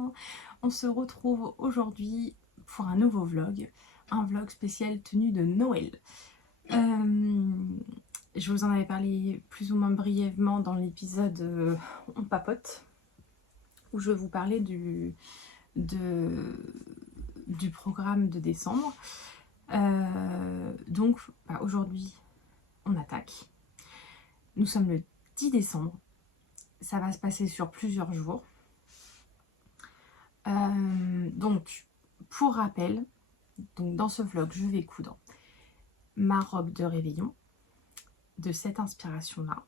matin. On se retrouve aujourd'hui pour un nouveau vlog, un vlog spécial tenue de Noël. Je vous en avais parlé plus ou moins brièvement dans l'épisode On papote, où je vais vous parler du programme de décembre. Donc aujourd'hui on attaque. Nous sommes le 10 décembre. Ça va se passer sur plusieurs jours. Donc, pour rappel, donc dans ce vlog, je vais coudre ma robe de réveillon de cette inspiration-là.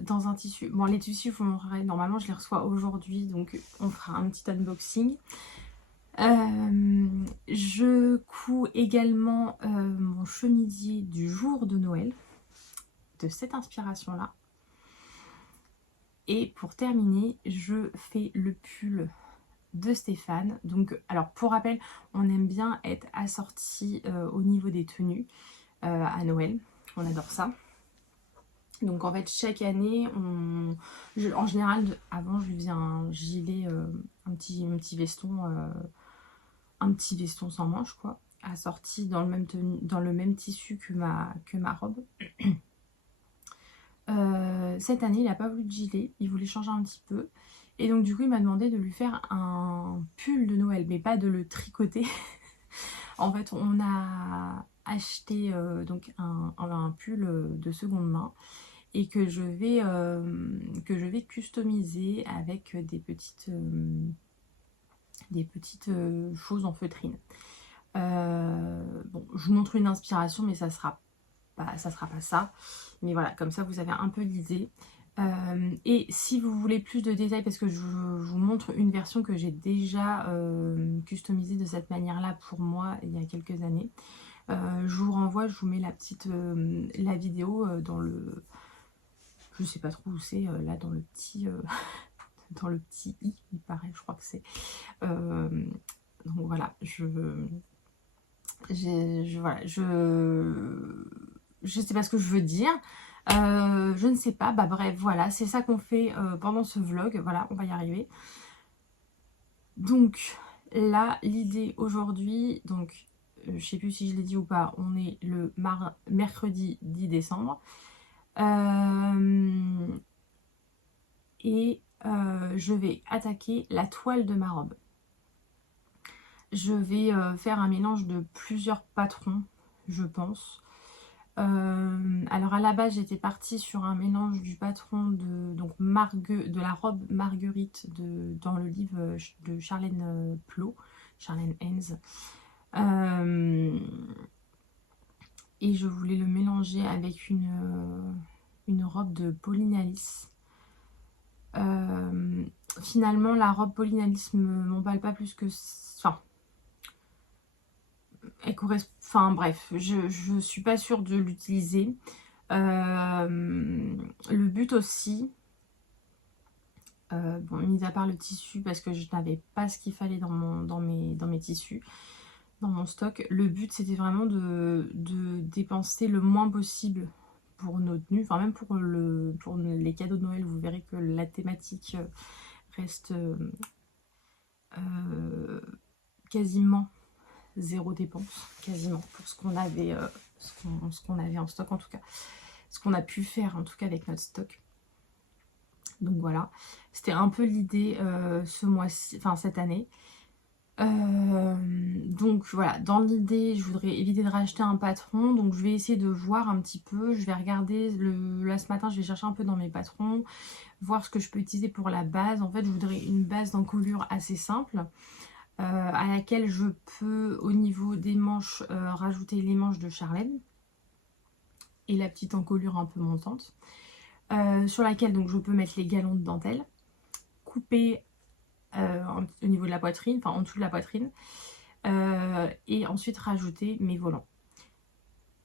Dans un tissu. Bon, les tissus, vous m'aurez, normalement, je les reçois aujourd'hui, donc on fera un petit unboxing. Je couds également mon chemisier du jour de Noël de cette inspiration-là. Et pour terminer, je fais le pull de Stéphane. Donc, alors pour rappel, on aime bien être assorti au niveau des tenues à Noël. On adore ça. Donc en fait, chaque année, en général, avant, je lui faisais un gilet, un petit veston, sans manches, quoi, assorti dans le même tissu que ma robe. Cette année, il n'a pas voulu de gilet, il voulait changer un petit peu. Et donc du coup, il m'a demandé de lui faire un pull de Noël, mais pas de le tricoter. En fait, on a acheté donc un pull de seconde main et que je vais customiser avec des petites choses en feutrine. Bon, je vous montre une inspiration, mais ça sera pas ça. Mais voilà, comme ça vous avez un peu l'idée. Et si vous voulez plus de détails, parce que je vous montre une version que j'ai déjà customisée de cette manière-là pour moi il y a quelques années, je vous renvoie, je vous mets la vidéo dans le... Je sais pas trop où c'est, là dans le petit... dans le petit i, il paraît, je crois que c'est... donc voilà, voilà, je sais pas ce que je veux dire. Je ne sais pas, bah bref, voilà, c'est ça qu'on fait pendant ce vlog. Voilà, on va y arriver. Donc là, l'idée aujourd'hui, donc je sais plus si je l'ai dit ou pas, on est le mercredi 10 décembre. Et je vais attaquer la toile de ma robe. Je vais faire un mélange de plusieurs patrons, je pense. Alors à la base j'étais partie sur un mélange du patron de la robe Marguerite dans le livre de Charlène Plot, Charlène Haynes. Et je voulais le mélanger avec une robe de Pauline Alice. Finalement la robe Pauline Alice m'emballe pas plus que... Enfin, elle correspond... Enfin bref, je suis pas sûre de l'utiliser. Le but aussi, bon, mis à part le tissu, parce que je n'avais pas ce qu'il fallait dans mes tissus, dans mon stock, le but c'était vraiment de dépenser le moins possible pour nos tenues, enfin même pour les cadeaux de Noël. Vous verrez que la thématique reste quasiment zéro dépense, quasiment, pour ce qu'on avait, ce qu'on avait en stock, en tout cas ce qu'on a pu faire en tout cas avec notre stock. Donc voilà, c'était un peu l'idée ce mois-ci, enfin cette année. Donc voilà, dans l'idée, je voudrais éviter de racheter un patron, donc je vais essayer de voir un petit peu. Je vais regarder, là ce matin je vais chercher un peu dans mes patrons, voir ce que je peux utiliser pour la base. En fait, je voudrais une base d'encolure assez simple, à laquelle je peux, au niveau des manches, rajouter les manches de Charlène et la petite encolure un peu montante, sur laquelle donc je peux mettre les galons de dentelle, couper au niveau de la poitrine, enfin en dessous de la poitrine, et ensuite rajouter mes volants.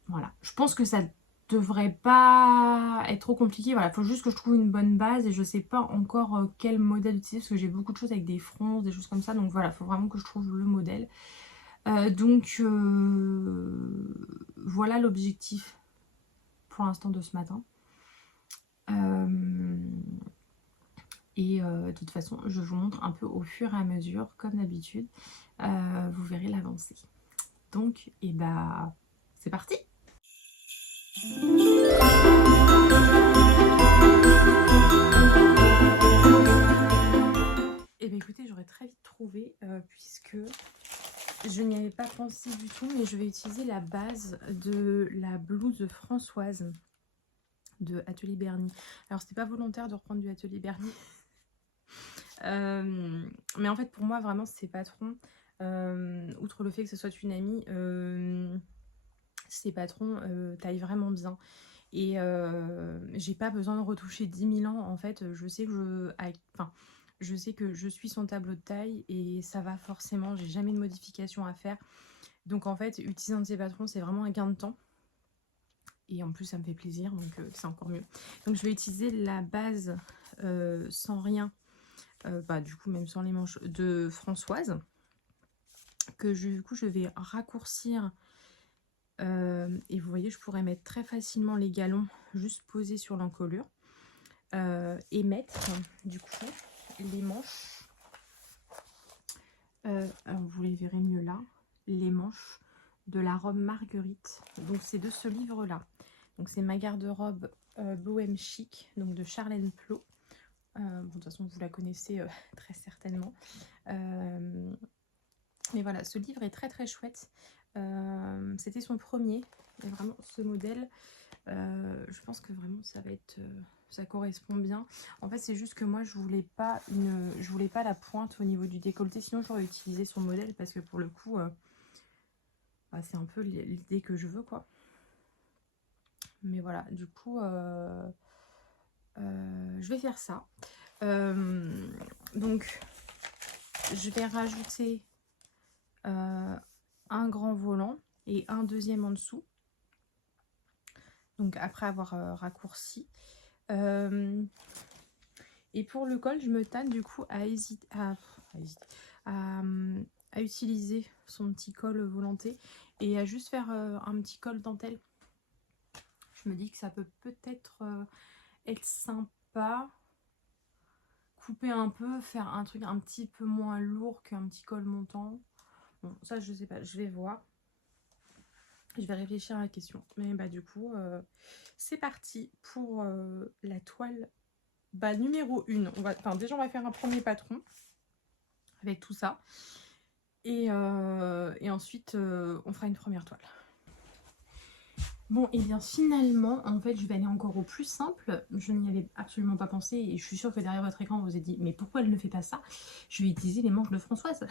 Voilà, je pense que ça devrait pas être trop compliqué. Voilà, il faut juste que je trouve une bonne base, et je sais pas encore quel modèle utiliser, parce que j'ai beaucoup de choses avec des fronces, des choses comme ça. Donc voilà, il faut vraiment que je trouve le modèle. Voilà l'objectif pour l'instant de ce matin. Et de toute façon, je vous montre un peu au fur et à mesure, comme d'habitude. Vous verrez l'avancée. Donc, et bah, c'est parti! Et bien écoutez, j'aurais très vite trouvé, puisque je n'y avais pas pensé du tout, mais je vais utiliser la base de la blouse Françoise de Atelier Bernie. Alors, c'était pas volontaire de reprendre du Atelier Bernie. Mais en fait, pour moi, vraiment, ces patrons, outre le fait que ce soit une amie, ces patrons taillent vraiment bien. Et j'ai pas besoin de retoucher 10 000 ans. En fait, je sais que je sais que je suis son tableau de taille et ça va forcément. J'ai jamais de modification à faire. Donc en fait, utiliser un de ces patrons, c'est vraiment un gain de temps. Et en plus, ça me fait plaisir, donc c'est encore mieux. Donc je vais utiliser la base sans rien, du coup même sans les manches, de Françoise. Que du coup, je vais raccourcir. Et vous voyez, je pourrais mettre très facilement les galons juste posés sur l'encolure. Et mettre du coup les manches. Alors vous les verrez mieux là. Les manches de la robe Marguerite. Donc c'est de ce livre là. Donc c'est ma garde-robe Bohème Chic, donc de Charlène Plot. Bon, de toute façon vous la connaissez très certainement. Mais voilà, ce livre est très très chouette. C'était son premier. Et vraiment ce modèle, je pense que vraiment ça va être... ça correspond bien. En fait, c'est juste que moi, je voulais pas la pointe au niveau du décolleté. Sinon, j'aurais utilisé son modèle parce que pour le coup, c'est un peu l'idée que je veux, quoi. Mais voilà, du coup, je vais faire ça. Donc, je vais rajouter un grand volant et un deuxième en dessous. Donc, après avoir raccourci. Et pour le col, je me tâte du coup à utiliser son petit col volanté et à juste faire un petit col dentelle. Je me dis que ça peut peut-être être sympa. Couper un peu, faire un truc un petit peu moins lourd qu'un petit col montant. Bon, ça je sais pas, je vais voir. Je vais réfléchir à la question. Mais bah du coup, c'est parti pour la toile numéro 1. Déjà on va faire un premier patron avec tout ça. Et ensuite, on fera une première toile. Bon, et bien finalement, en fait, je vais aller encore au plus simple. Je n'y avais absolument pas pensé et je suis sûre que derrière votre écran, vous vous êtes dit, mais pourquoi elle ne fait pas ça? Je vais utiliser les manches de Françoise.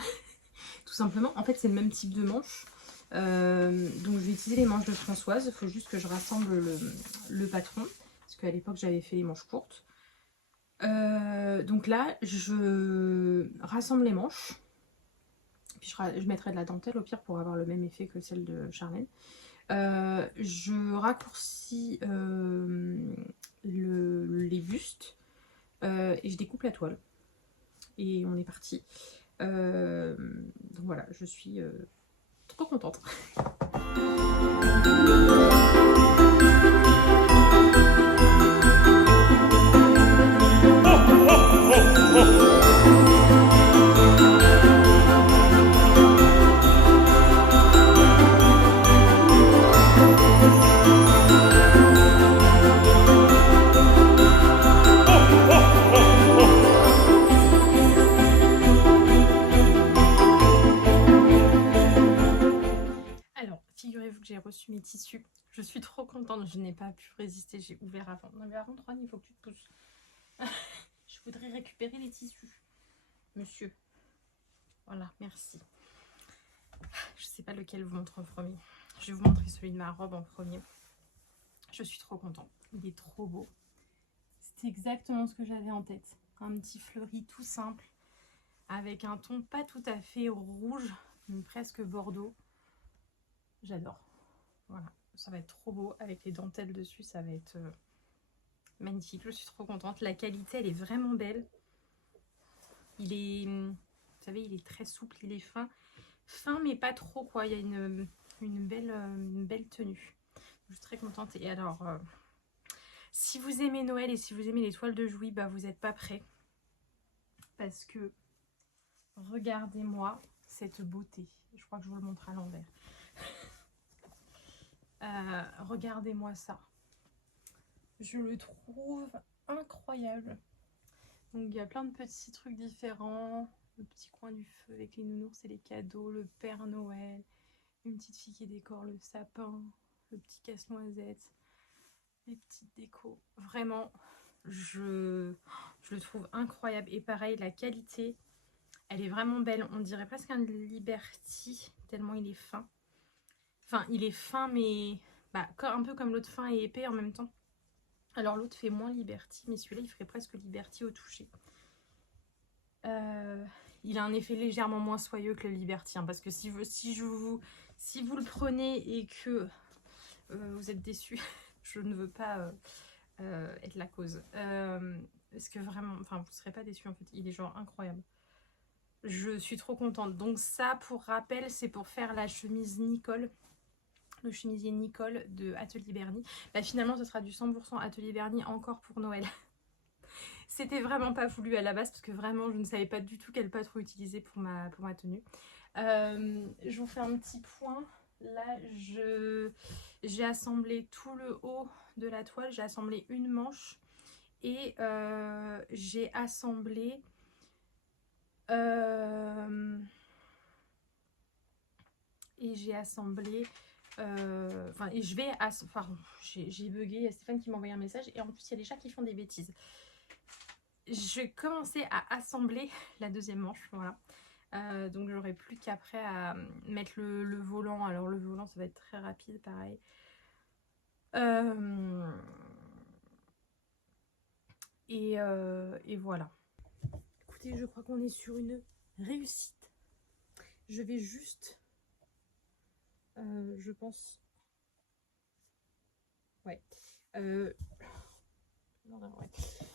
Tout simplement, en fait, c'est le même type de manche. Donc, je vais utiliser les manches de Françoise. Il faut juste que je rassemble le patron. Parce qu'à l'époque, j'avais fait les manches courtes. Donc là, je rassemble les manches. Puis je mettrai de la dentelle au pire pour avoir le même effet que celle de Charlène. Je raccourcis les bustes et je découpe la toile. Et on est parti. Donc voilà, je suis trop contente. J'ai reçu mes tissus. Je suis trop contente. Je n'ai pas pu résister. J'ai ouvert avant. Non mais avant, Antoine, il faut que tu te pousses. Je voudrais récupérer les tissus. Monsieur. Voilà, merci. Je sais pas lequel vous montre en premier. Je vais vous montrer celui de ma robe en premier. Je suis trop contente. Il est trop beau. C'est exactement ce que j'avais en tête. Un petit fleuri tout simple. Avec un ton pas tout à fait rouge. Mais presque bordeaux. J'adore. Voilà, ça va être trop beau avec les dentelles dessus, ça va être magnifique. Je suis trop contente. La qualité, elle est vraiment belle. Il est, vous savez, il est très souple, il est fin. Fin, mais pas trop, quoi. Il y a une belle tenue. Je suis très contente. Et alors, si vous aimez Noël et si vous aimez les toiles de Jouy, bah, vous n'êtes pas prêts. parce que regardez-moi cette beauté. Je crois que je vous le montre à l'envers. Regardez-moi ça. Je le trouve incroyable. Donc il y a plein de petits trucs différents. Le petit coin du feu avec les nounours et les cadeaux, le Père Noël, une petite fille qui décore le sapin, le petit casse-noisette, les petites décos. Vraiment, je le trouve incroyable. Et pareil, la qualité, elle est vraiment belle. On dirait presque un Liberty, tellement il est fin. Enfin, il est fin, mais un peu comme l'autre fin et épais en même temps. Alors l'autre fait moins Liberty, mais celui-là, il ferait presque Liberty au toucher. Il a un effet légèrement moins soyeux que le Liberty, hein, parce que si vous le prenez et que vous êtes déçu, je ne veux pas être la cause. Parce que vraiment, enfin, vous ne serez pas déçu en fait. Il est genre incroyable. Je suis trop contente. Donc ça, pour rappel, c'est pour faire la chemise Nicole. Le chemisier Nicole de Atelier Bernie. Finalement, ce sera du 100% Atelier Bernie encore pour Noël. C'était vraiment pas voulu à la base parce que vraiment, je ne savais pas du tout quel patron utiliser pour ma tenue. Je vous fais un petit point. Là, j'ai assemblé tout le haut de la toile. J'ai assemblé une manche et j'ai assemblé... pardon, j'ai bugué, il y a Stéphane qui m'a envoyé un message et en plus il y a des chats qui font des bêtises. J'ai commencé à assembler la deuxième manche, voilà. Donc j'aurai plus qu'après à mettre le volant. Alors le volant ça va être très rapide, pareil. Et voilà. Écoutez, je crois qu'on est sur une réussite. Je vais juste... je pense... Ouais.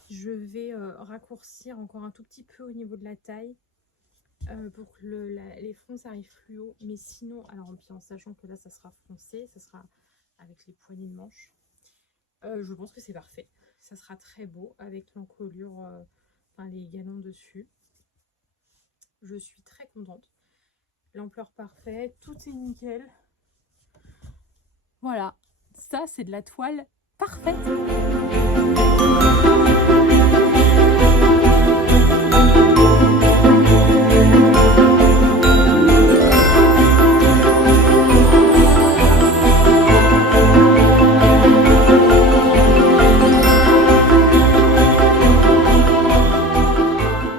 Je vais raccourcir encore un tout petit peu au niveau de la taille pour que les fronces arrivent fluo. Mais sinon, alors puis en sachant que là ça sera froncé, ça sera avec les poignées de manche. Je pense que c'est parfait. Ça sera très beau avec l'encolure, enfin les galons dessus. Je suis très contente. L'ampleur parfaite, tout est nickel. Voilà, ça c'est de la toile parfaite.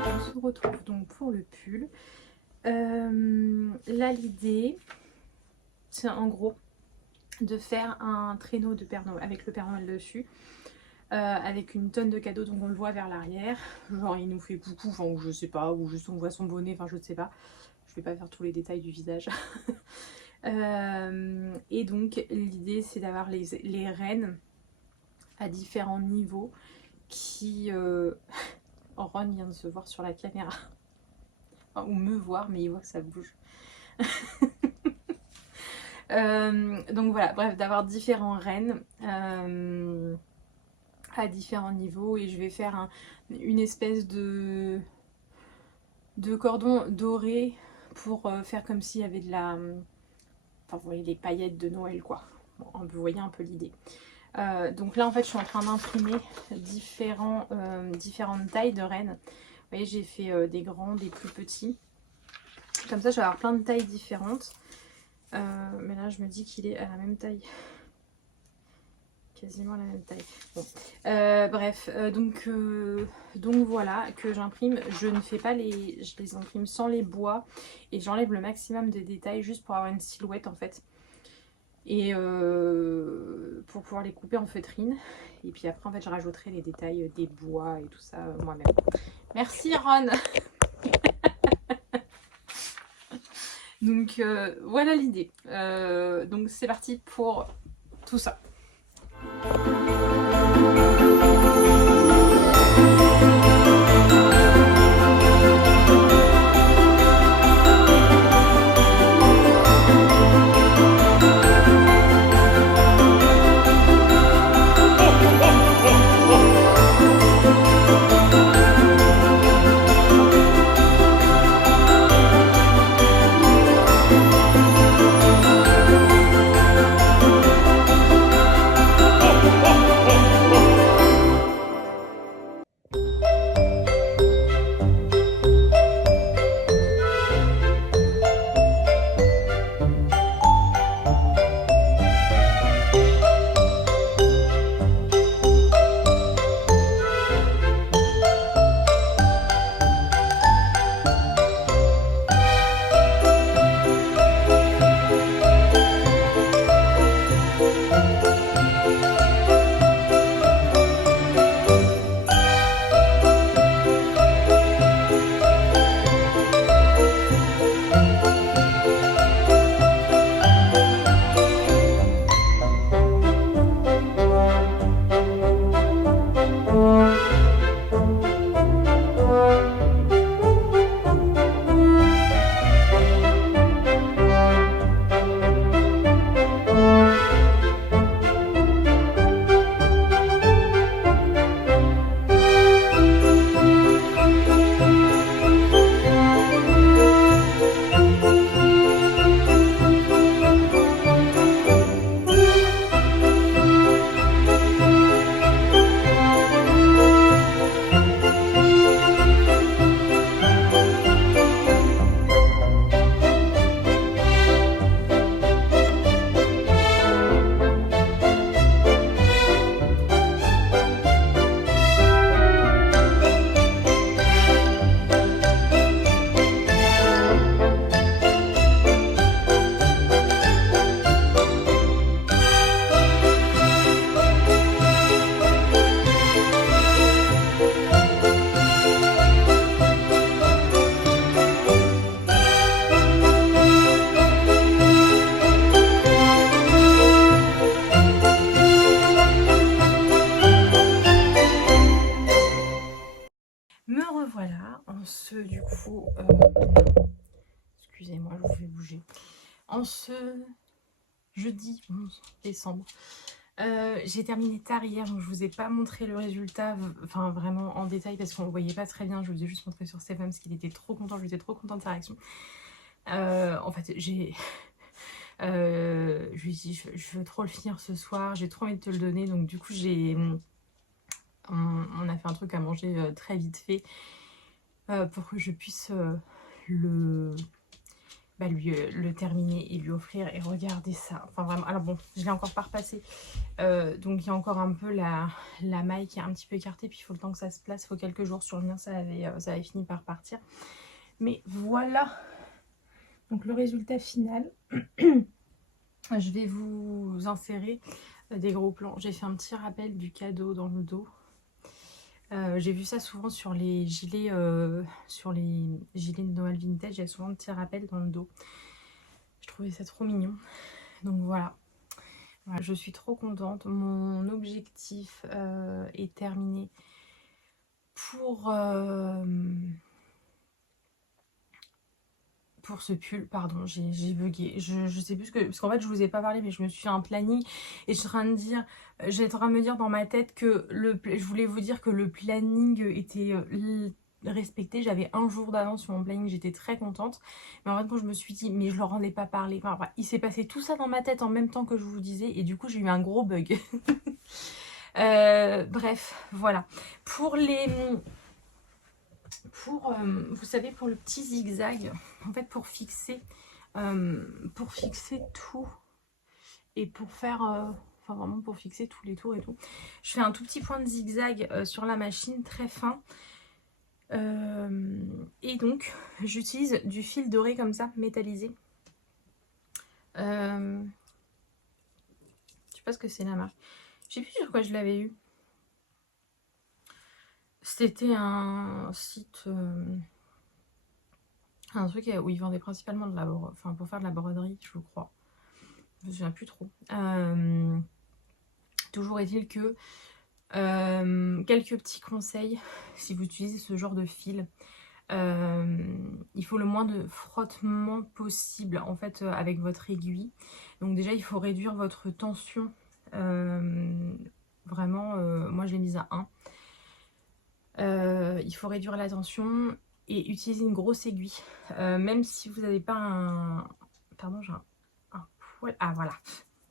On se retrouve donc pour le pull. Là l'idée, c'est en gros de faire un traîneau de Père Noël avec le Père Noël dessus, avec une tonne de cadeaux, donc on le voit vers l'arrière, genre il nous fait coucou, enfin ou je sais pas, ou juste on voit son bonnet, enfin je ne sais pas, je vais pas faire tous les détails du visage. Et donc l'idée c'est d'avoir les rennes à différents niveaux qui... Ron vient de se voir sur la caméra, enfin, ou me voir, mais il voit que ça bouge. Donc voilà, bref, d'avoir différents rennes à différents niveaux, et je vais faire une espèce de cordon doré pour faire comme s'il y avait de la... Enfin vous voyez les paillettes de Noël quoi, bon, vous voyez un peu l'idée. Donc là en fait je suis en train d'imprimer différentes tailles de rennes. Vous voyez j'ai fait des grands, des plus petits. Comme ça je vais avoir plein de tailles différentes. Mais là je me dis qu'il est à la même taille, quasiment à la même taille. Bon. Bref, donc voilà que j'imprime. Je ne fais pas je les imprime sans les bois et j'enlève le maximum de détails juste pour avoir une silhouette en fait, et pour pouvoir les couper en feutrine. Et puis après en fait je rajouterai les détails des bois et tout ça moi-même. Merci Ron. Donc voilà l'idée. Donc c'est parti pour tout ça. me voilà en ce du coup excusez-moi, je vais bouger, en ce jeudi 11 décembre. J'ai terminé tard hier, donc je vous ai pas montré le résultat, enfin vraiment en détail parce qu'on ne voyait pas très bien. Je vous ai juste montré sur Seven parce qu'il était trop content, j'étais trop contente de sa réaction. En fait, je lui ai dit je veux trop le finir ce soir, j'ai trop envie de te le donner, donc du coup on a fait un truc à manger très vite fait pour que je puisse lui le terminer et lui offrir. Et regardez ça, enfin vraiment, alors bon, je l'ai encore pas repassé, donc il y a encore un peu la maille qui est un petit peu écartée, puis il faut le temps que ça se place, il faut quelques jours. Sur le mien ça avait fini par partir, mais voilà donc le résultat final. Je vais vous insérer des gros plans. J'ai fait un petit rappel du cadeau dans le dos. J'ai vu ça souvent sur les gilets de Noël vintage. Il y a souvent un petit rappel dans le dos. Je trouvais ça trop mignon. Donc voilà. Voilà, je suis trop contente. Mon objectif est terminé pour ce pull. Pardon, j'ai bugué. Je sais plus ce que... Parce qu'en fait, je vous ai pas parlé, mais je me suis fait un planning. Et je suis en train de dire... J'étais en train de me dire dans ma tête que je voulais vous dire que le planning était respecté. J'avais un jour d'avance sur mon planning. J'étais très contente. Mais en fait, quand je me suis dit, mais je leur en ai pas parlé. Enfin, il s'est passé tout ça dans ma tête en même temps que je vous disais. Et du coup, j'ai eu un gros bug. Bref, voilà. Pour les... vous savez, pour le petit zigzag, en fait, pour fixer tout et pour faire, enfin vraiment pour fixer tous les tours et tout, je fais un tout petit point de zigzag sur la machine, très fin. Et donc, j'utilise du fil doré comme ça, métallisé. Je sais pas ce que c'est la marque. Je sais plus sur quoi je l'avais eu. C'était un site... un truc où ils vendaient principalement de la enfin pour faire de la broderie, je crois. Je me souviens plus trop. Toujours est-il que quelques petits conseils si vous utilisez ce genre de fil. Il faut le moins de frottement possible en fait avec votre aiguille. Donc déjà il faut réduire votre tension. Vraiment, moi je l'ai mise à 1. Il faut réduire la tension et utiliser une grosse aiguille. Même si vous n'avez pas un... Pardon, j'ai un poil... Ah voilà,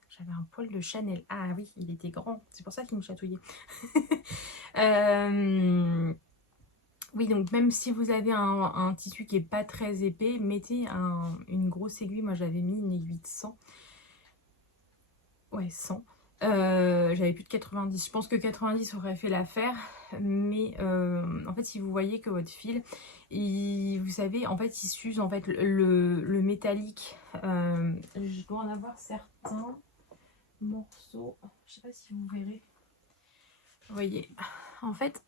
j'avais un poil de Chanel. Ah oui, il était grand, c'est pour ça qu'il me chatouillait. Oui, donc même si vous avez un tissu qui n'est pas très épais, mettez une grosse aiguille. Moi j'avais mis une aiguille de 100. Ouais, 100. J'avais plus de 90. Je pense que 90 aurait fait l'affaire. Mais en fait, si vous voyez que votre fil, vous savez, en fait, il s'use en fait, le métallique. Je dois en avoir certains morceaux. Je sais pas si vous verrez. Vous voyez, en fait...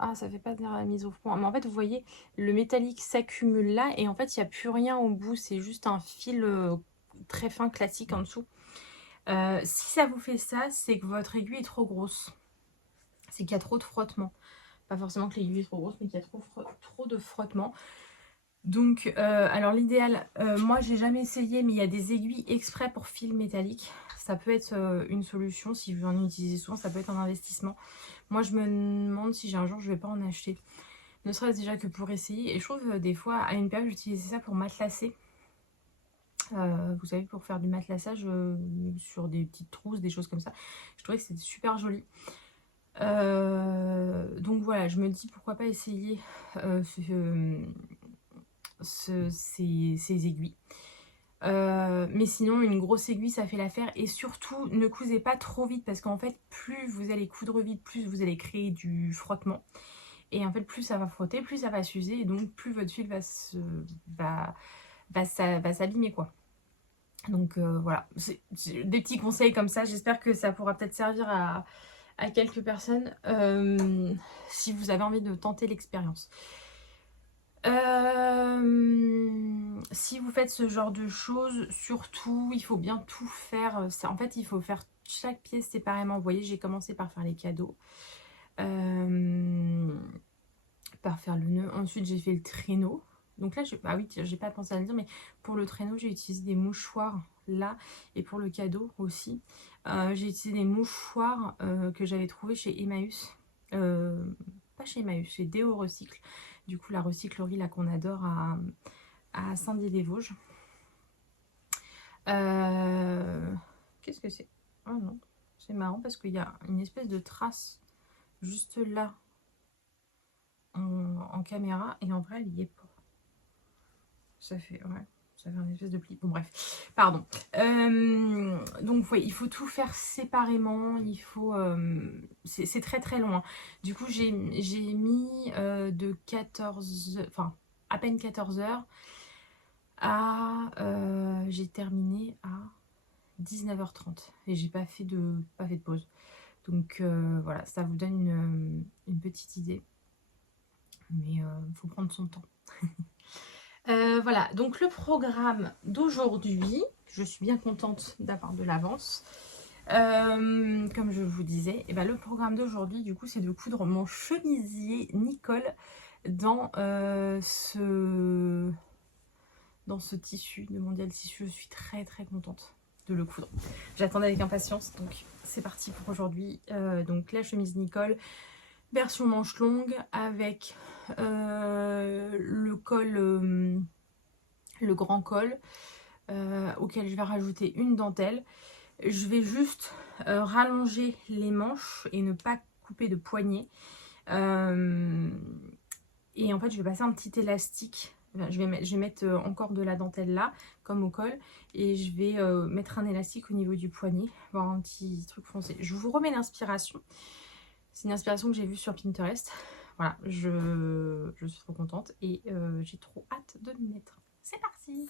Ah, ça fait pas dire la mise au point. Mais en fait, vous voyez, le métallique s'accumule là. Et en fait, il n'y a plus rien au bout. C'est juste un fil très fin, classique en dessous. Si ça vous fait ça, c'est que votre aiguille est trop grosse. C'est qu'il y a trop de frottement. Pas forcément que l'aiguille est trop grosse, mais qu'il y a trop de frottement. Donc, alors l'idéal, moi j'ai jamais essayé, mais il y a des aiguilles exprès pour fil métallique. Ça peut être une solution si vous en utilisez souvent, ça peut être un investissement. Moi je me demande si j'ai un jour je vais pas en acheter. Ne serait-ce déjà que pour essayer. Et je trouve des fois, à une période, j'utilisais ça pour matelasser. Vous savez, pour faire du matelassage sur des petites trousses, des choses comme ça. Je trouvais que c'était super joli. Donc voilà, je me dis pourquoi pas essayer ces aiguilles. Mais sinon, une grosse aiguille, ça fait l'affaire. Et surtout, ne cousez pas trop vite parce qu'en fait, plus vous allez coudre vite, plus vous allez créer du frottement. Et en fait, plus ça va frotter, plus ça va s'user. Et donc, plus votre fil va s'abîmer, quoi. Donc voilà, c'est des petits conseils comme ça. J'espère que ça pourra peut-être servir à quelques personnes si vous avez envie de tenter l'expérience. Si vous faites ce genre de choses, surtout, il faut bien tout faire. En fait, il faut faire chaque pièce séparément. Vous voyez, j'ai commencé par faire les cadeaux. par faire le nœud. Ensuite, j'ai fait le traîneau. Donc là, ah oui, j'ai pas pensé à le dire, mais pour le traîneau, j'ai utilisé des mouchoirs là. Et pour le cadeau aussi, j'ai utilisé des mouchoirs que j'avais trouvé chez Emmaüs. Pas chez Emmaüs, chez Déo Recycle. Du coup, la recyclerie là qu'on adore à Saint-Dié-des-Vosges. Qu'est-ce que c'est? Oh non, c'est marrant parce qu'il y a une espèce de trace juste là en caméra et en vrai, elle y est pas. Ça fait, ouais, ça fait un espèce de pli. Bon, bref, pardon. Donc, ouais, il faut tout faire séparément. Il faut. C'est très très long. Hein. Du coup, j'ai mis de 14. Enfin, à peine 14 heures à. J'ai terminé à 19h30 et j'ai pas fait de pause. Donc voilà, ça vous donne une petite idée. Mais il faut prendre son temps. Voilà, donc le programme d'aujourd'hui, je suis bien contente d'avoir de l'avance. Comme je vous disais, et ben le programme d'aujourd'hui, du coup, c'est de coudre mon chemisier Nicole dans ce tissu, de Mondial Tissu. Je suis très très contente de le coudre. J'attendais avec impatience, donc c'est parti pour aujourd'hui. Donc la chemise Nicole, version manche longue avec le col, le grand col, auquel je vais rajouter une dentelle. Je vais juste rallonger les manches et ne pas couper de poignée. Et en fait, je vais passer un petit élastique. Je vais mettre encore de la dentelle là, comme au col. Et je vais mettre un élastique au niveau du poignet, avoir un petit truc foncé. Je vous remets l'inspiration. C'est une inspiration que j'ai vue sur Pinterest. Voilà, je suis trop contente et j'ai trop hâte de m'y mettre. C'est parti!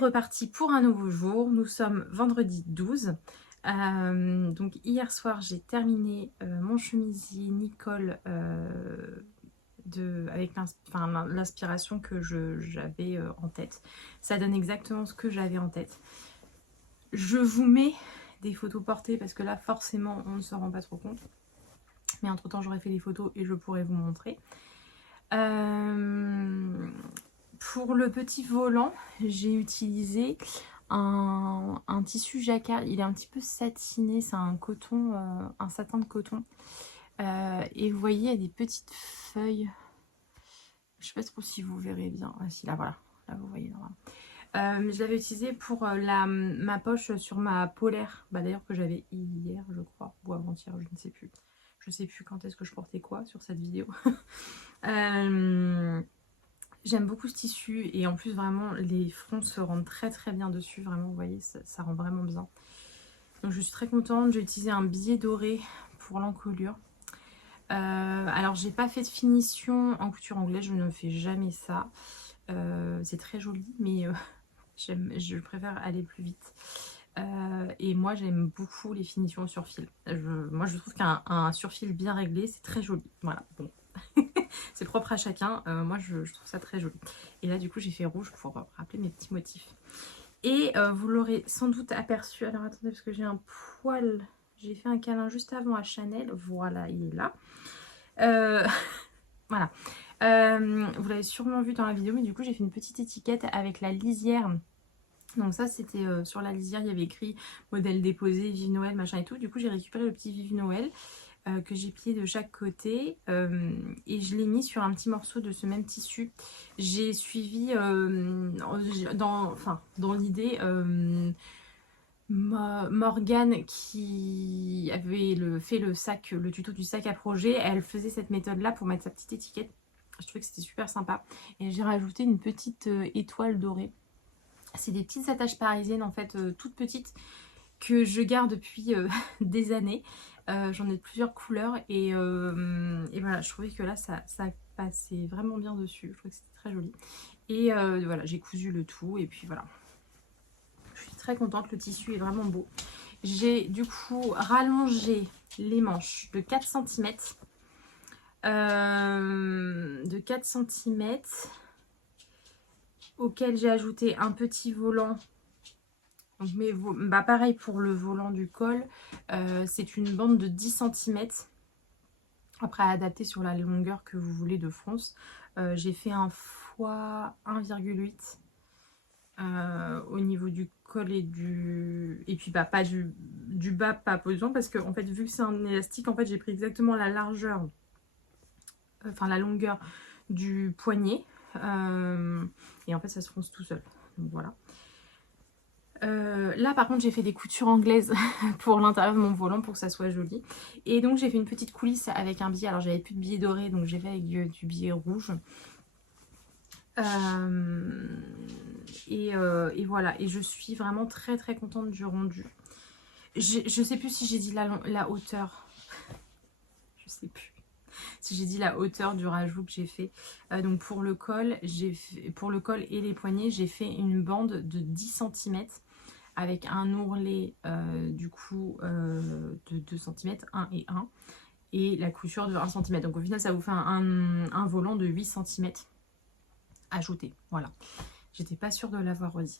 reparti pour un nouveau jour. Nous sommes vendredi 12. Donc hier soir j'ai terminé mon chemisier Nicole avec l'inspiration que j'avais en tête. Ça donne exactement ce que j'avais en tête. Je vous mets des photos portées parce que là forcément on ne se rend pas trop compte. Mais entre temps j'aurai fait des photos et je pourrai vous montrer. Pour le petit volant, j'ai utilisé un tissu jacquard. Il est un petit peu satiné, c'est un coton, un satin de coton. Et vous voyez, il y a des petites feuilles. Je ne sais pas trop si vous verrez bien. Ah si, là voilà, là vous voyez. Je l'avais utilisé pour ma poche sur ma polaire. Bah, d'ailleurs que j'avais hier, je crois, ou avant-hier, je ne sais plus. Je sais plus quand est-ce que je portais quoi sur cette vidéo. J'aime beaucoup ce tissu et en plus vraiment les fronts se rendent très très bien dessus. Vraiment vous voyez ça rend vraiment bien. Donc je suis très contente. J'ai utilisé un biais doré pour l'encolure. Alors j'ai pas fait de finition en couture anglaise, je ne fais jamais ça. C'est très joli mais je préfère aller plus vite. Et moi j'aime beaucoup les finitions sur fil. Moi je trouve qu'un surfil bien réglé c'est très joli. Voilà, bon. C'est propre à chacun. Moi je trouve ça très joli. Et là du coup j'ai fait rouge pour rappeler mes petits motifs. Et vous l'aurez sans doute aperçu. Alors attendez parce que j'ai un poil. J'ai fait un câlin juste avant à Chanel. Voilà, il est là. Voilà. Vous l'avez sûrement vu dans la vidéo, mais du coup j'ai fait une petite étiquette avec la lisière. Donc ça c'était sur la lisière, il y avait écrit modèle déposé, Vive Noël, machin et tout. Du coup j'ai récupéré le petit Vive Noël que j'ai plié de chaque côté et je l'ai mis sur un petit morceau de ce même tissu. J'ai suivi dans l'idée Morgane qui avait fait le tuto du sac à projet. Elle faisait cette méthode là pour mettre sa petite étiquette. Je trouvais que c'était super sympa et j'ai rajouté une petite étoile dorée. C'est des petites attaches parisiennes en fait toutes petites que je garde depuis des années. J'en ai de plusieurs couleurs et voilà, je trouvais que là ça passait vraiment bien dessus. Je trouvais que c'était très joli. Et voilà, j'ai cousu le tout et puis voilà. Je suis très contente, le tissu est vraiment beau. J'ai du coup rallongé les manches de 4 cm. Auquel j'ai ajouté un petit volant. Donc, pareil pour le volant du col, c'est une bande de 10 cm. Après, à adapter sur la longueur que vous voulez de fronce. J'ai fait un x 1,8 au niveau du col et du... Et puis, pas du bas, pas besoin, parce que, en fait, vu que c'est un élastique, en fait, j'ai pris exactement la largeur, enfin, la longueur du poignet. Et en fait, ça se fronce tout seul. Donc, voilà. Là par contre j'ai fait des coutures anglaises pour l'intérieur de mon volant pour que ça soit joli. Et donc j'ai fait une petite coulisse avec un billet. Alors j'avais plus de billet doré donc j'ai fait avec du billet rouge. Et voilà. Et je suis vraiment très très contente du rendu. Je sais plus si j'ai dit la hauteur. Je sais plus si j'ai dit la hauteur du rajout que j'ai fait. Donc pour le col et les poignets j'ai fait une bande de 10 cm. Avec un ourlet du coup de 2 cm, 1 et 1, et la couture de 1 cm. Donc au final ça vous fait un volant de 8 cm ajouté. Voilà. J'étais pas sûre de l'avoir redit.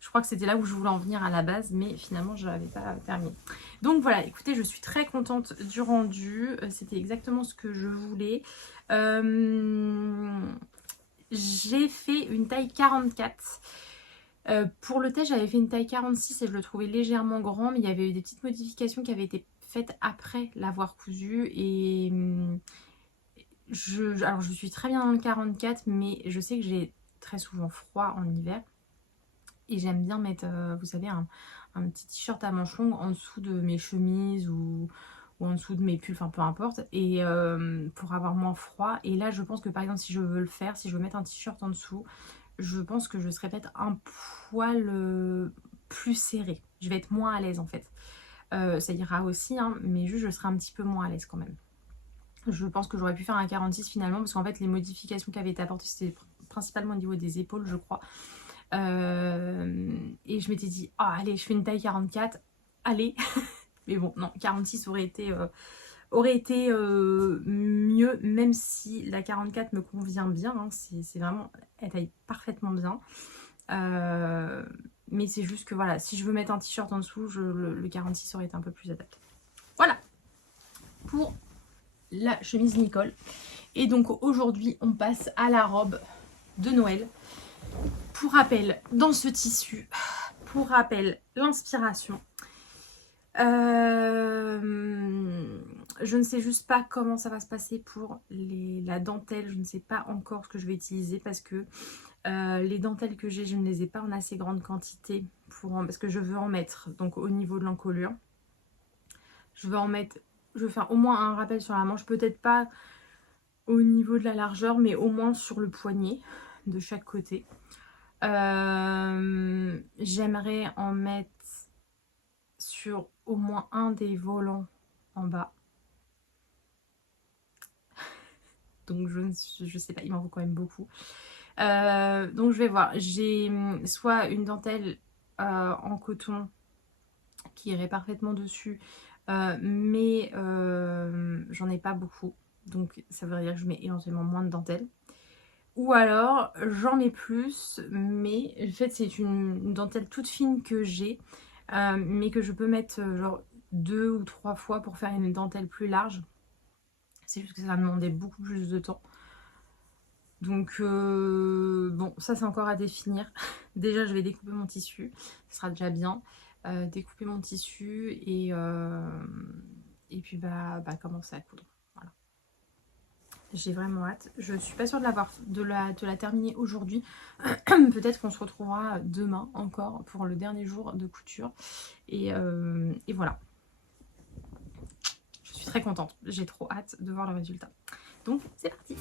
Je crois que c'était là où je voulais en venir à la base, mais finalement je n'avais pas terminé. Donc voilà, écoutez, je suis très contente du rendu. C'était exactement ce que je voulais. J'ai fait une taille 44. Pour le test, j'avais fait une taille 46 et je le trouvais légèrement grand, mais il y avait eu des petites modifications qui avaient été faites après l'avoir cousu. Et alors je suis très bien dans le 44, mais je sais que j'ai très souvent froid en hiver. Et j'aime bien mettre, vous savez, un petit t-shirt à manches longues en dessous de mes chemises ou en dessous de mes pulls, enfin peu importe, et pour avoir moins froid. Et là, je pense que par exemple, si je veux le faire, si je veux mettre un t-shirt en dessous, je pense que je serai peut-être un poil plus serré. Je vais être moins à l'aise en fait. Ça ira aussi, hein, mais juste je serai un petit peu moins à l'aise quand même. Je pense que j'aurais pu faire un 46 finalement, parce qu'en fait les modifications qui avaient été apportées, c'était principalement au niveau des épaules, je crois. Et je m'étais dit, ah allez, je fais une taille 44, allez. Mais bon, non, 46 aurait été mieux, même si la 44 me convient bien, hein, c'est vraiment, elle taille parfaitement bien. Mais c'est juste que voilà, si je veux mettre un t-shirt en dessous, le 46 aurait été un peu plus adapté. Voilà pour la chemise Nicole. Et donc aujourd'hui, on passe à la robe de Noël. Pour rappel, dans ce tissu, pour rappel, l'inspiration. Je ne sais juste pas comment ça va se passer pour la dentelle. Je ne sais pas encore ce que je vais utiliser parce que les dentelles que j'ai, je ne les ai pas en assez grande quantité parce que je veux en mettre. Donc au niveau de l'encolure, je vais faire au moins un rappel sur la manche. Peut-être pas au niveau de la largeur, mais au moins sur le poignet de chaque côté. J'aimerais en mettre sur au moins un des volants en bas. Donc je sais pas, il m'en faut quand même beaucoup. Donc je vais voir. J'ai soit une dentelle en coton qui irait parfaitement dessus, mais j'en ai pas beaucoup. Donc ça veut dire que je mets éventuellement moins de dentelle. Ou alors j'en mets plus, mais en fait c'est une dentelle toute fine que j'ai, mais que je peux mettre genre 2 ou 3 fois pour faire une dentelle plus large. C'est juste que ça va demander beaucoup plus de temps. Donc bon, ça c'est encore à définir. Déjà je vais découper mon tissu, ce sera déjà bien. Découper mon tissu et puis commencer à coudre. Voilà. J'ai vraiment hâte. Je suis pas sûre de la terminer aujourd'hui. Peut-être qu'on se retrouvera demain encore pour le dernier jour de couture. Et voilà. Je suis très contente. J'ai trop hâte de voir le résultat. Donc c'est parti.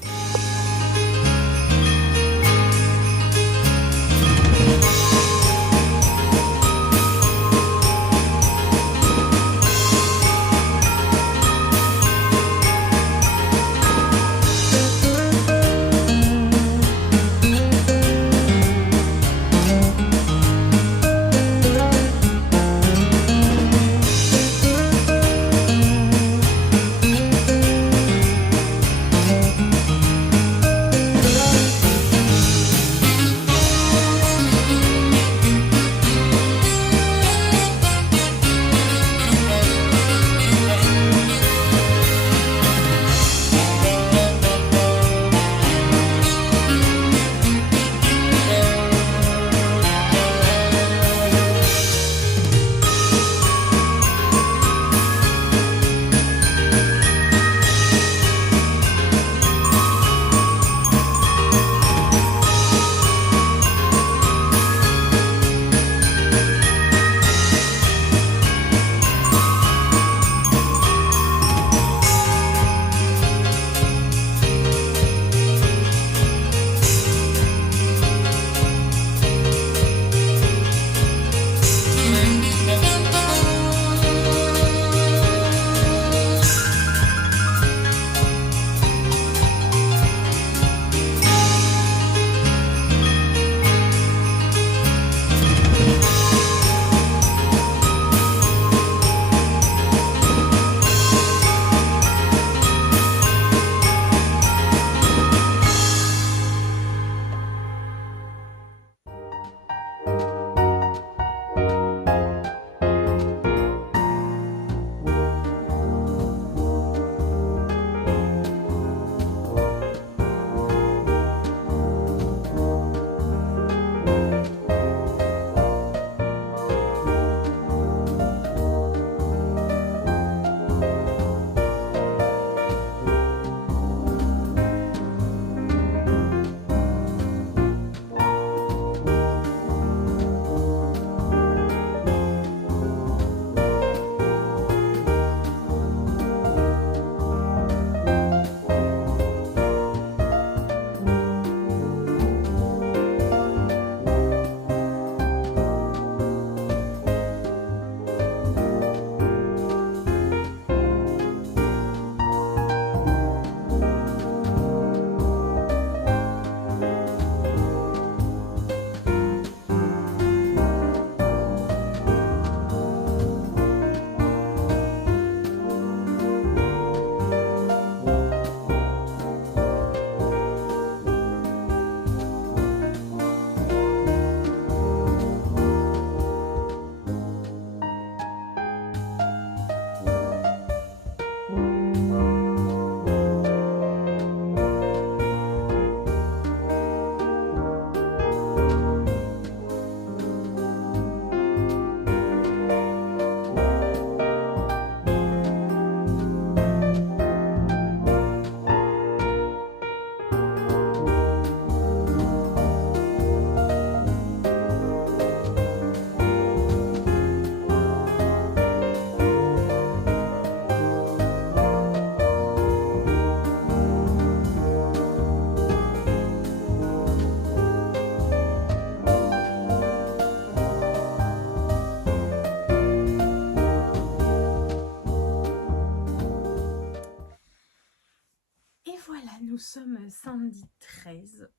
Et voilà, nous sommes samedi 13.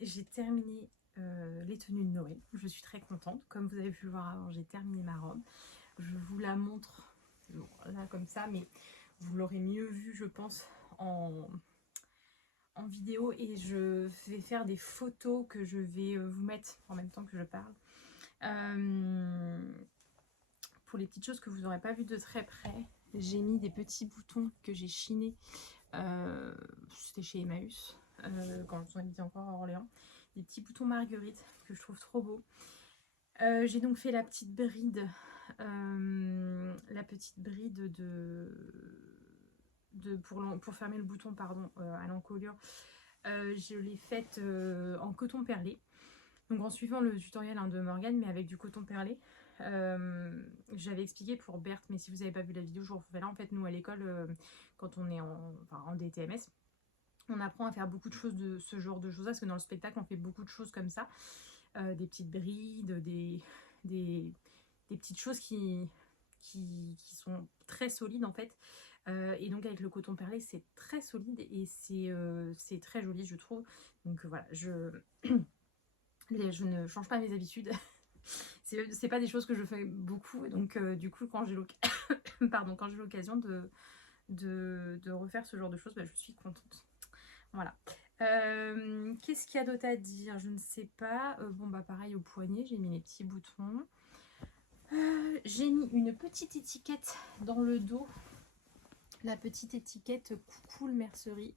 J'ai terminé les tenues de Noël. Je suis très contente. Comme vous avez pu le voir avant, j'ai terminé ma robe. Je vous la montre là comme ça, mais vous l'aurez mieux vu, je pense, en vidéo. Et je vais faire des photos que je vais vous mettre en même temps que je parle. Pour les petites choses que vous n'aurez pas vues de très près, j'ai mis des petits boutons que j'ai chinés. C'était chez Emmaüs, quand on habitait encore à Orléans. Des petits boutons marguerite que je trouve trop beaux. J'ai donc fait la petite bride pour fermer le bouton, pardon, à l'encolure. Je l'ai faite en coton perlé. Donc en suivant le tutoriel de Morgane, mais avec du coton perlé. J'avais expliqué pour Berthe, mais si vous n'avez pas vu la vidéo, je vous refais là. En fait, nous à l'école, quand on est en DTMS, on apprend à faire beaucoup de choses de ce genre de choses, parce que dans le spectacle, on fait beaucoup de choses comme ça. Des petites brides, des petites choses qui sont très solides en fait. Et donc avec le coton perlé, c'est très solide et c'est très joli, je trouve. Donc voilà, je ne change pas mes habitudes. C'est pas des choses que je fais beaucoup, et donc du coup quand j'ai l'occasion de refaire ce genre de choses, bah, je suis contente. Voilà. Qu'est-ce qu'il y a d'autre à dire? Je ne sais pas. Bon bah pareil au poignet, j'ai mis les petits boutons. J'ai mis une petite étiquette dans le dos. La petite étiquette Coucou le mercerie.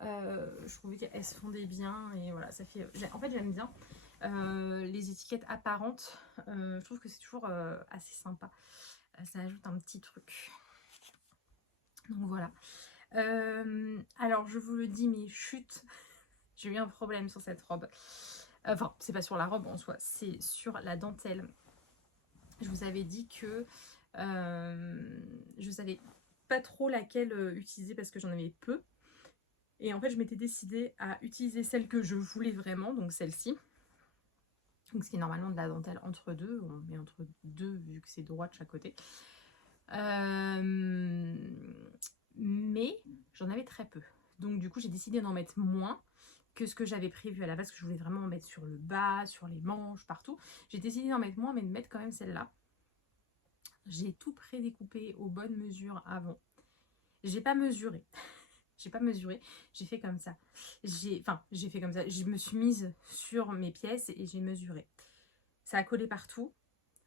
Je trouvais qu'elles se fondaient bien et voilà, ça fait. En fait, j'aime bien les étiquettes apparentes. Je trouve que c'est toujours assez sympa. Ça ajoute un petit truc. Donc voilà. Alors je vous le dis, mais chut, j'ai eu un problème sur cette robe. Enfin, c'est pas sur la robe en soi, c'est sur la dentelle. Je vous avais dit que je savais pas trop laquelle utiliser parce que j'en avais peu. Et en fait, je m'étais décidée à utiliser celle que je voulais vraiment, donc celle-ci. Donc ce qui est normalement de la dentelle entre deux, on met entre deux vu que c'est droit de chaque côté. Mais j'en avais très peu. Donc du coup, j'ai décidé d'en mettre moins que ce que j'avais prévu à la base, que je voulais vraiment en mettre sur le bas, sur les manches, partout. J'ai décidé d'en mettre moins, mais de mettre quand même celle-là. J'ai tout prédécoupé aux bonnes mesures avant. J'ai pas mesuré. J'ai pas mesuré, j'ai fait comme ça. J'ai fait comme ça. Je me suis mise sur mes pièces et j'ai mesuré. Ça a collé partout,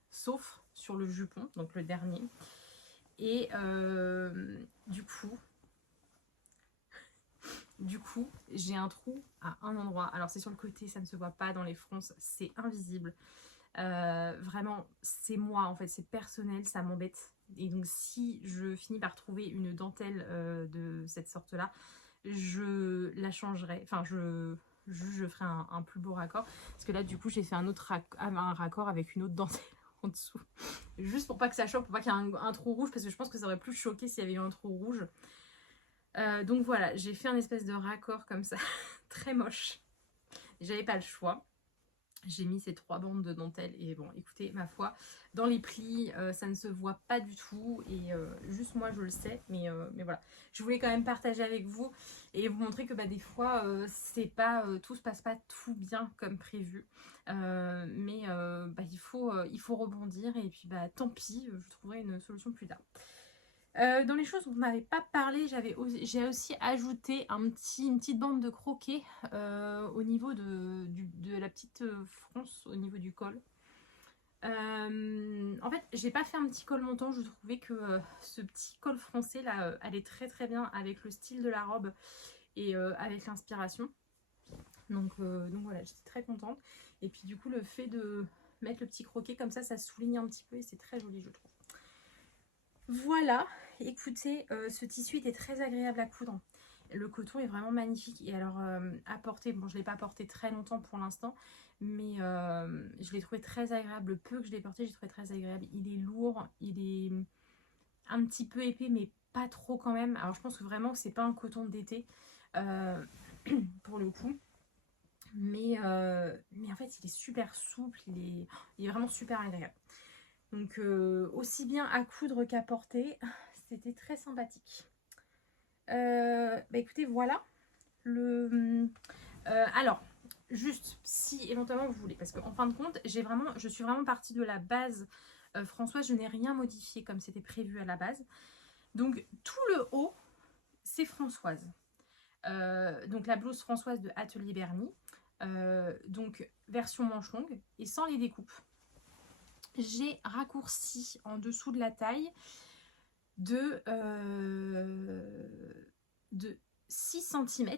sauf sur le jupon, donc le dernier. Et du coup, j'ai un trou à un endroit. Alors c'est sur le côté, ça ne se voit pas dans les fronces, c'est invisible. Vraiment, c'est moi en fait, c'est personnel, ça m'embête. Et donc si je finis par trouver une dentelle de cette sorte-là, je la changerai. Enfin, je ferai un plus beau raccord. Parce que là, du coup, j'ai fait un raccord avec une autre dentelle en dessous. Juste pour pas que ça choque, pour pas qu'il y ait un trou rouge, parce que je pense que ça aurait plus choqué s'il y avait eu un trou rouge. Donc voilà, j'ai fait un espèce de raccord comme ça, très moche. J'avais pas le choix. J'ai mis ces 3 bandes de dentelle et bon, écoutez, ma foi, dans les plis, ça ne se voit pas du tout et juste moi je le sais, mais voilà. Je voulais quand même partager avec vous et vous montrer que bah, des fois, c'est pas, tout se passe pas tout bien comme prévu, mais bah, il faut rebondir et puis bah tant pis, je trouverai une solution plus tard. Dans les choses dont on n'avait pas parlé, j'ai aussi ajouté une petite bande de croquet au niveau de la petite fronce, au niveau du col. En fait, j'ai pas fait un petit col montant, je trouvais que ce petit col froncé là allait très très bien avec le style de la robe et avec l'inspiration. Donc voilà, j'étais très contente. Et puis du coup, le fait de mettre le petit croquet comme ça souligne un petit peu et c'est très joli, je trouve. Voilà, écoutez, ce tissu était très agréable à coudre. Le coton est vraiment magnifique. Et alors, à porter, bon, je ne l'ai pas porté très longtemps pour l'instant, mais je l'ai trouvé très agréable. Le peu que je l'ai porté, j'ai trouvé très agréable. Il est lourd, il est un petit peu épais, mais pas trop quand même. Alors, je pense que vraiment, c'est pas un coton d'été, pour le coup. Mais en fait, il est super souple, il est vraiment super agréable. Donc aussi bien à coudre qu'à porter, c'était très sympathique. bah écoutez, voilà le... alors, juste si éventuellement vous voulez, parce qu'en fin de compte, je suis vraiment partie de la base Françoise, je n'ai rien modifié comme c'était prévu à la base. Donc tout le haut, c'est Françoise. Donc la blouse Françoise de Atelier Bernie. Donc version manche longue et sans les découpes. J'ai raccourci en dessous de la taille de 6 cm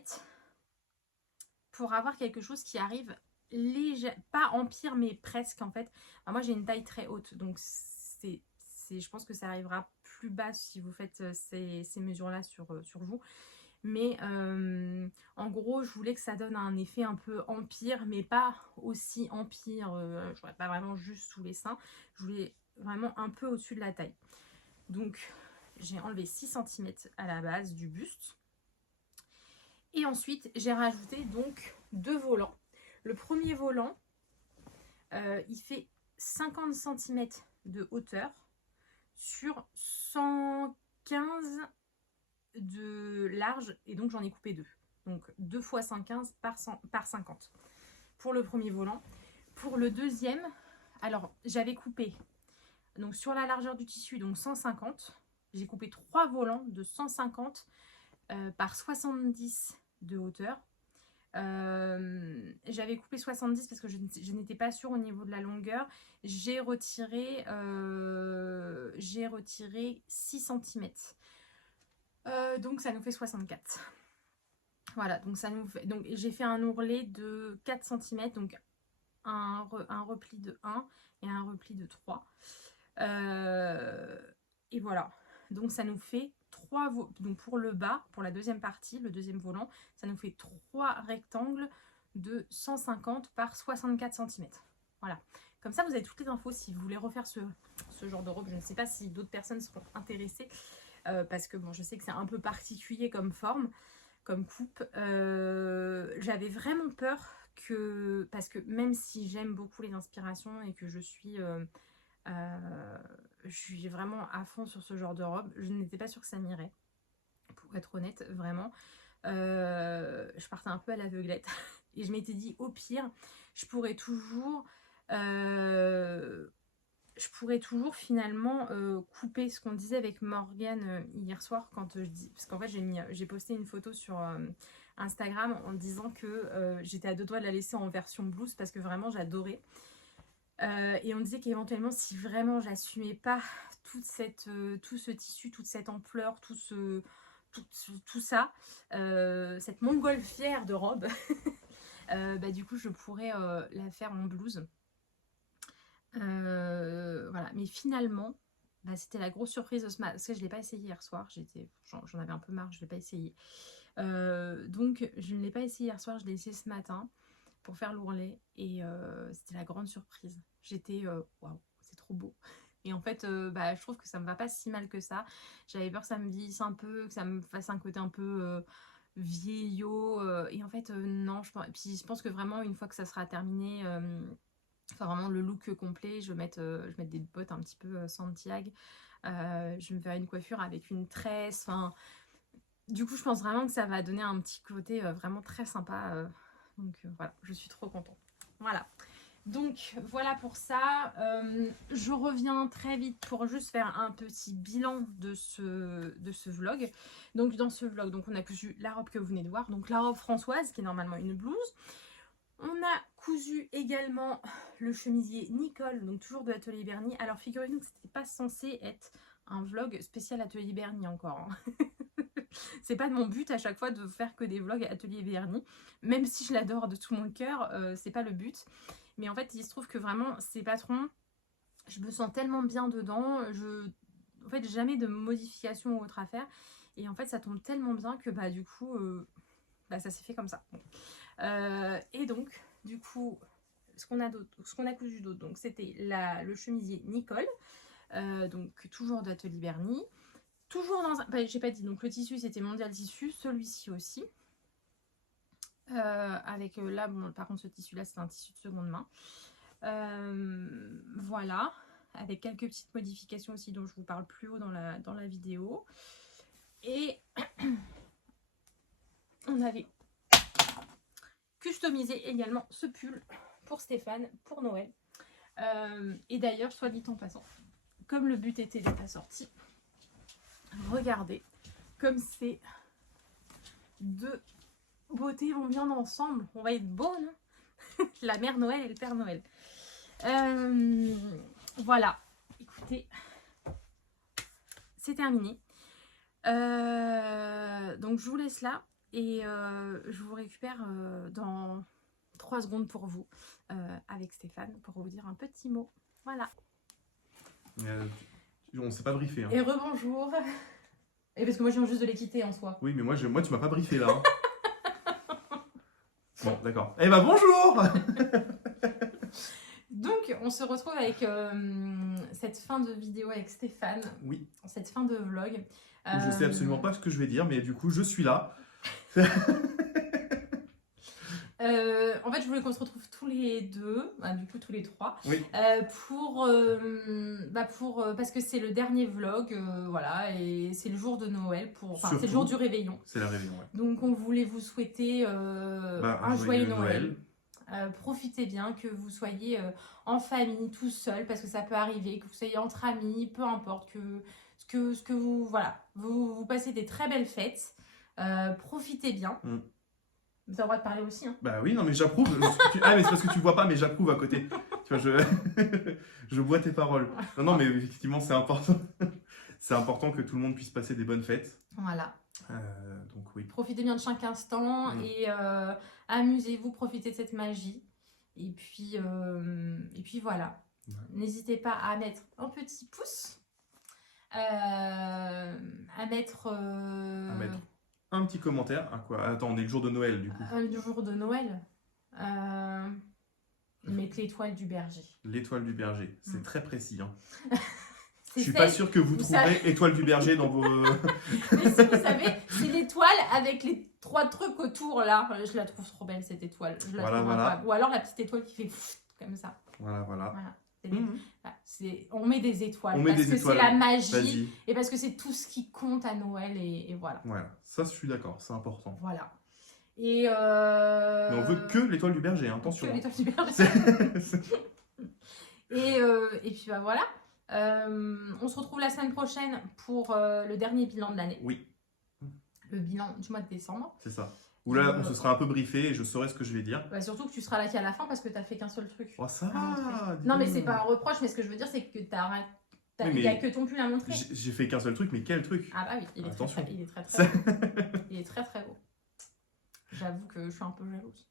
pour avoir quelque chose qui arrive léger, pas empire mais presque en fait. Alors moi j'ai une taille très haute donc je pense que ça arrivera plus bas si vous faites ces mesures là sur vous. Mais en gros, je voulais que ça donne un effet un peu empire, mais pas aussi empire. Je voulais pas vraiment juste sous les seins. Je voulais vraiment un peu au-dessus de la taille. Donc, j'ai enlevé 6 cm à la base du buste. Et ensuite, j'ai rajouté donc 2 volants. Le premier volant, il fait 50 cm de hauteur sur 115 de large et donc j'en ai coupé 2. Donc 2 fois 115 par 50 pour le premier volant. Pour le deuxième, alors j'avais coupé donc sur la largeur du tissu donc 150. J'ai coupé 3 volants de 150 par 70 de hauteur. J'avais coupé 70 parce que je n'étais pas sûre au niveau de la longueur. J'ai retiré 6 cm. Donc ça nous fait 64. Voilà, donc ça nous fait. Donc j'ai fait un ourlet de 4 cm, donc un repli de 1 et un repli de 3. Et voilà. Donc ça nous fait 3 donc pour le bas, pour la deuxième partie, le deuxième volant, ça nous fait 3 rectangles de 150 par 64 cm. Voilà. Comme ça, vous avez toutes les infos si vous voulez refaire ce genre de robe. Je ne sais pas si d'autres personnes seront intéressées. Parce que bon, je sais que c'est un peu particulier comme forme, comme coupe. J'avais vraiment peur que, parce que même si j'aime beaucoup les inspirations et que je suis vraiment à fond sur ce genre de robe, je n'étais pas sûre que ça m'irait, pour être honnête, vraiment. Je partais un peu à l'aveuglette et je m'étais dit au pire, je pourrais toujours finalement couper ce qu'on disait avec Morgane hier soir quand je dis, parce qu'en fait j'ai posté une photo sur Instagram en disant que j'étais à 2 doigts de la laisser en version blouse parce que vraiment j'adorais. Et on disait qu'éventuellement si vraiment j'assumais pas tout ce tissu, toute cette ampleur, tout ça, cette montgolfière de robe, bah, du coup je pourrais la faire en blouse. Voilà, mais finalement, bah, c'était la grosse surprise de ce matin, parce que je ne l'ai pas essayé hier soir, j'en avais un peu marre, je ne l'ai pas essayé. Donc je ne l'ai pas essayé hier soir, je l'ai essayé ce matin pour faire l'ourlet, et c'était la grande surprise. J'étais, waouh, c'est trop beau. Et en fait, bah, je trouve que ça me va pas si mal que ça. J'avais peur que ça me vieillisse un peu, que ça me fasse un côté un peu vieillot, et en fait, non, puis je pense que vraiment, une fois que ça sera terminé, enfin vraiment le look complet, je vais mettre des bottes un petit peu Santiago. Je vais me faire une coiffure avec une tresse. Enfin, du coup, je pense vraiment que ça va donner un petit côté vraiment très sympa. Donc voilà, je suis trop contente. Voilà. Donc voilà pour ça. Je reviens très vite pour juste faire un petit bilan de ce vlog. Donc dans ce vlog, donc on a cousu la robe que vous venez de voir. Donc la robe Françoise qui est normalement une blouse. On a cousu également le chemisier Nicole, donc toujours de Atelier Bernie. Alors figurez-vous que c'était pas censé être un vlog spécial Atelier Bernie encore. Hein. C'est pas de mon but à chaque fois de faire que des vlogs Atelier Bernie. Même si je l'adore de tout mon cœur, c'est pas le but. Mais en fait, il se trouve que vraiment, ces patrons, je me sens tellement bien dedans. En fait, jamais de modification ou autre à faire. Et en fait, ça tombe tellement bien que bah du coup, bah, ça s'est fait comme ça. Et donc, du coup, ce qu'on a cousu d'autre, donc c'était le chemisier Nicole, donc toujours d'Atelier Bernie, toujours dans un, bah, j'ai pas dit, donc le tissu c'était Mondial Tissu, celui-ci aussi, avec là, bon, par contre ce tissu là c'est un tissu de seconde main, voilà, avec quelques petites modifications aussi dont je vous parle plus haut dans la vidéo. Et j'avais customisé également ce pull pour Stéphane, pour Noël. Et d'ailleurs, soit dit en passant, comme le but était d'être assorti, regardez comme ces deux beautés vont bien ensemble. On va être beau, non? La mère Noël et le père Noël. Voilà, écoutez, c'est terminé. Donc je vous laisse là et je vous récupère dans 3 secondes pour vous avec Stéphane pour vous dire un petit mot. Voilà. On ne s'est pas briefé. Hein. Et rebonjour. Et parce que moi je viens juste de les quitter en soi. Oui, mais moi tu m'as pas briefé là. Hein. Bon, d'accord. Eh ben bonjour. Donc on se retrouve avec cette fin de vidéo avec Stéphane. Oui. Cette fin de vlog. Je sais absolument pas ce que je vais dire, mais du coup je suis là. En fait, je voulais qu'on se retrouve tous les deux, du coup tous les 3, oui. Parce que c'est le dernier vlog, voilà, et c'est le jour de Noël, c'est le jour du réveillon. C'est la réveillon, ouais. Donc on voulait vous souhaiter un joyeux Noël. Profitez bien, que vous soyez en famille, tout seul, parce que ça peut arriver, que vous soyez entre amis, peu importe, que vous, voilà, vous passez des très belles fêtes. Profitez bien. Vous avez le droit de parler aussi. Hein. Bah oui, non, mais j'approuve. Ah, mais c'est parce que tu vois pas, mais j'approuve à côté. Tu vois, je bois tes paroles. Non, mais effectivement, c'est important. C'est important que tout le monde puisse passer des bonnes fêtes. Voilà. Donc oui. Profitez bien de chaque instant et amusez-vous, profitez de cette magie. Et puis voilà. Ouais. N'hésitez pas à mettre un petit pouce. À mettre un petit commentaire. Ah, quoi? Attends, on est le jour de Noël, du coup. Le jour de Noël. Mettre l'étoile du berger. L'étoile du berger. C'est très précis. Hein. Je suis pas sûre que vous trouverez étoile du berger dans vos... Mais si, vous savez, c'est l'étoile avec les 3 trucs autour, là. Je la trouve trop belle, cette étoile. Je la trouve incroyable. Ou alors la petite étoile qui fait comme ça. Voilà. On met des étoiles parce que c'est la magie et parce que c'est tout ce qui compte à Noël et voilà. Voilà, ça je suis d'accord, c'est important. Voilà. Et mais on veut que l'étoile du berger, hein, attention. Que l'étoile du berger. et puis bah voilà. On se retrouve la semaine prochaine pour le dernier bilan de l'année. Oui. Le bilan du mois de décembre. C'est ça. Où là, on se sera un peu briefé et je saurai ce que je vais dire. Bah surtout que tu seras là qu'à la fin parce que tu n'as fait qu'un seul truc. Oh ça non mais c'est pas un reproche, mais ce que je veux dire c'est que il n'y a que ton pull à montrer. J'ai fait qu'un seul truc, mais quel truc? Ah bah oui, il est très beau. Il est très beau. J'avoue que je suis un peu jalouse.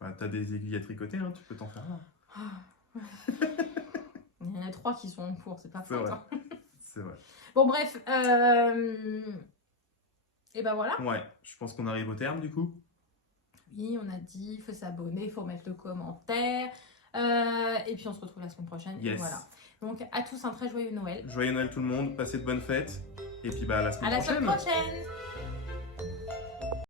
Bah, t'as des aiguilles à tricoter, hein, tu peux t'en faire un. Il y en a 3 qui sont en cours, c'est pas fort. Hein. C'est vrai. Bon bref, et ben voilà. Ouais, je pense qu'on arrive au terme du coup. Oui, on a dit, il faut s'abonner, il faut mettre le commentaire. Et puis on se retrouve la semaine prochaine. Yes. Et voilà. Donc à tous un très joyeux Noël. Joyeux Noël tout le monde, passez de bonnes fêtes. Et puis bah à la semaine prochaine. À la semaine prochaine.